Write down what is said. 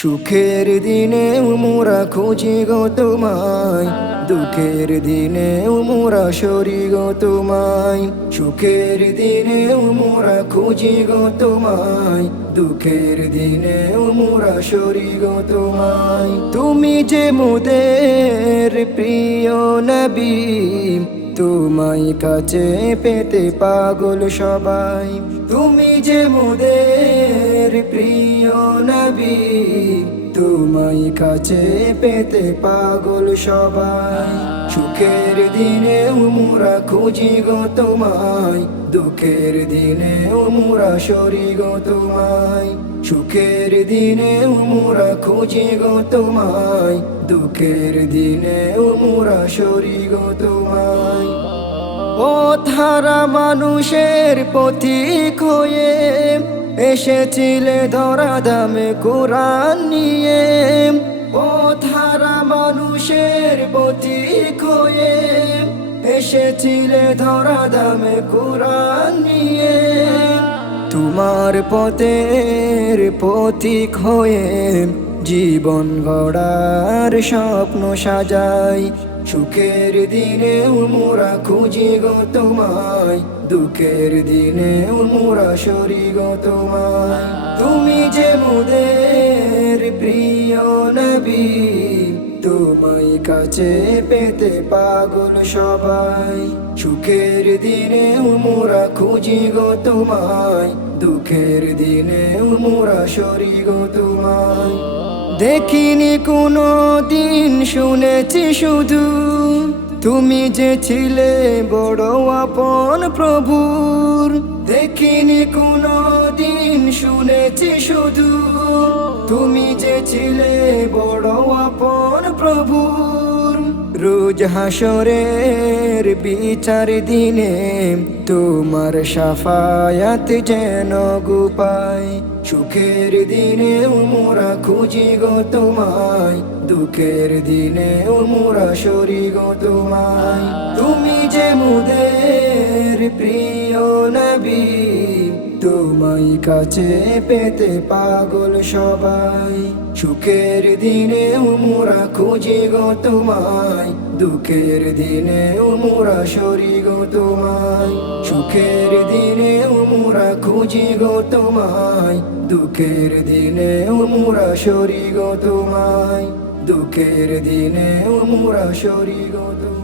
সুখের দিনে মোরা খুঁজি গো তোমায়, দুঃখের দিনে মোরা সরি গো তোমায়। সুখের দিনে মোরা খুঁজি গো তোমায়, দুঃখের দিনে মোরা সরি গো তোমায়। তুমি যে মোদের প্রিয় নবী, তোমায় কাছে পেতে পাগল সবাই। তুমি যে মোদের প্রিয় নবী, তোমায় কাছে পেতে পাগল সবাই। সুখের দিনে মোরা খুঁজি গো তোমায়, দুঃখের দিনে মোরা সরি গো তোমায়। সুখের দিনে মোরা খুঁজি গো তোমায়, দুঃখের দিনে মোরা সরি গো তোমায়। পথহারা মানুষের পথিক হয়ে এসেছিলে ধরা দামে কোরআন নিয়ে। পথহারা মানুষের পথিক হয়ে এসেছিলে ধরা দামে কোরআন নিয়ে। তোমার পথের পথিক হয়ে জীবন গড়ার স্বপ্ন সাজাই। সুখের দিনে মোরা খুঁজি গো তোমায়, দুঃখের দিনে মোরা সরি গো তোমায়। তুমি যে মোদের প্রিয় নবী, তোমায় কাছে পেতে পাগল সবাই। সুখের দিনে মোরা খুঁজি গো তোমায়, দুঃখের দিনে মোরা সরি গো তোমায়। দেখিনি কোনো দিন, শুনেছি শুধু তুমি যে ছিলে বড় আপন প্রভুর। দেখিনি কোনো দিন, শুনেছি শুধু তুমি যে ছিলে বড় আপন প্রভুর। রোজ হাসরের বিচার দিনে তোমার শাফায়াত যেন গোপাই। সুখের দিনে মোরা খুঁজি গো তোমায়, দুঃখের দিনে মোরা সরি গো তোমায়। তুমি যে মোদের প্রিয় নবী, তোমায় কাছে পেতে পাগল সবাই। সুখের দিনে মোরা খুঁজি গো তোমায়, দুঃখের দিনে মোরা সরি গো তোমায়। সুখের দিনে মোরা খুঁজি গো তোমায়, দুঃখের দিনে মোরা সরি গো তোমায়। দুঃখের দিনে মোরা সরি গো তোমায়।